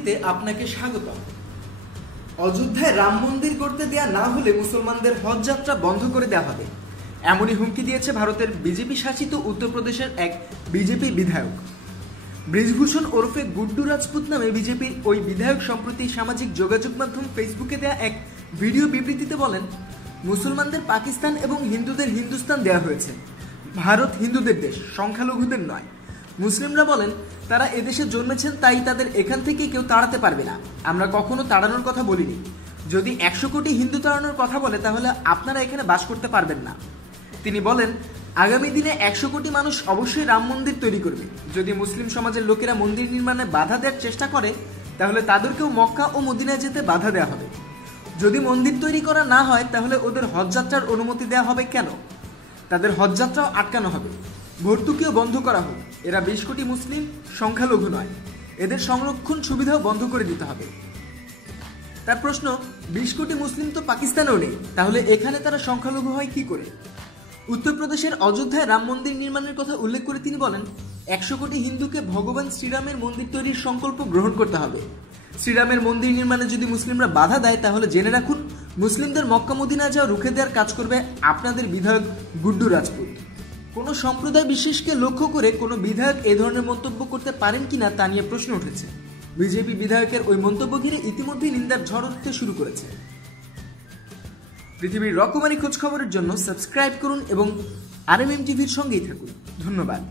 টিভিতে আপনাকে স্বাগতম। অযোধ্যায় রাম মন্দির করতে দেয়া না হলে মুসলমানদের হজ যাত্রা বন্ধ করে দেওয়া হবে, এমনই হুমকি দিয়েছে ভারতের বিজেপি শাসিত উত্তরপ্রদেশের এক বিজেপি বিধায়ক। ব্রিজভূষণ ওরফে গুড্ডু রাজপুত নামে বিজেপির ওই বিধায়ক সম্প্রতি সামাজিক যোগাযোগ মাধ্যম ফেসবুকে দেয়া এক ভিডিও বিবৃতিতে বলেন, মুসলমানদের পাকিস্তান এবং হিন্দুদের হিন্দুস্তান দেয়া হয়েছে। ভারত হিন্দুদের দেশ, সংখ্যালঘুদের নয়। মুসলিমরা বলেন তারা এদেশে জন্মেছেন, তাই তাদের এখান থেকে কেউ তাড়াতে পারবে না। আমরা কখনো তাড়ানোর কথা বলিনি। যদি 100 কোটি হিন্দু তাড়ানোর কথা বলে তাহলে আপনারা এখানে বাস করতে পারবেন না। তিনি বলেন, আগামী দিনে 100 কোটি মানুষ অবশ্যই রাম মন্দির তৈরি করবে। যদি মুসলিম সমাজের লোকেরা মন্দির নির্মাণে বাধা দেওয়ার চেষ্টা করে তাহলে তাদেরকেও মক্কা ও মদিনায় যেতে বাধা দেওয়া হবে। যদি মন্দির তৈরি করা না হয় তাহলে ওদের হজযাত্রার অনুমতি দেওয়া হবে কেন? তাদের হজযাত্রাও আটকানো হবে, ভর্তুকিও বন্ধ করা হোক। এরা 20 কোটি মুসলিম, সংখ্যালঘু নয়। এদের সংরক্ষণ সুবিধাও বন্ধ করে দিতে হবে। তার প্রশ্ন, 20 কোটি মুসলিম তো পাকিস্তানেও নেই, তাহলে এখানে তারা সংখ্যালঘু হয় কি করে? উত্তরপ্রদেশের অযোধ্যায় রাম মন্দির নির্মাণের কথা উল্লেখ করে তিনি বলেন, 100 কোটি হিন্দুকে ভগবান শ্রীরামের মন্দির তৈরির সংকল্প গ্রহণ করতে হবে। শ্রীরামের মন্দির নির্মাণে যদি মুসলিমরা বাধা দেয় তাহলে জেনে রাখুন, মুসলিমদের মক্কা মদিনা যাওয়া রুখে দেওয়ার কাজ করবে আপনাদের বিধায়ক গুড্ডু রাজপুত। কোনো সম্প্রদায় বিশেষকে লক্ষ্য করে কোনো বিধায়ক এ ধরনের মন্তব্য করতে পারেন কিনা তা নিয়ে প্রশ্ন উঠেছে। বিজেপি বিধায়কের ওই মন্তব্য ঘিরে ইতিমধ্যেই নিন্দার ঝড় উঠতে শুরু করেছে। পৃথিবীর রকমারি খোঁজ খবরের জন্য সাবস্ক্রাইব করুন এবং RMM টিভির সঙ্গেই থাকুন। ধন্যবাদ।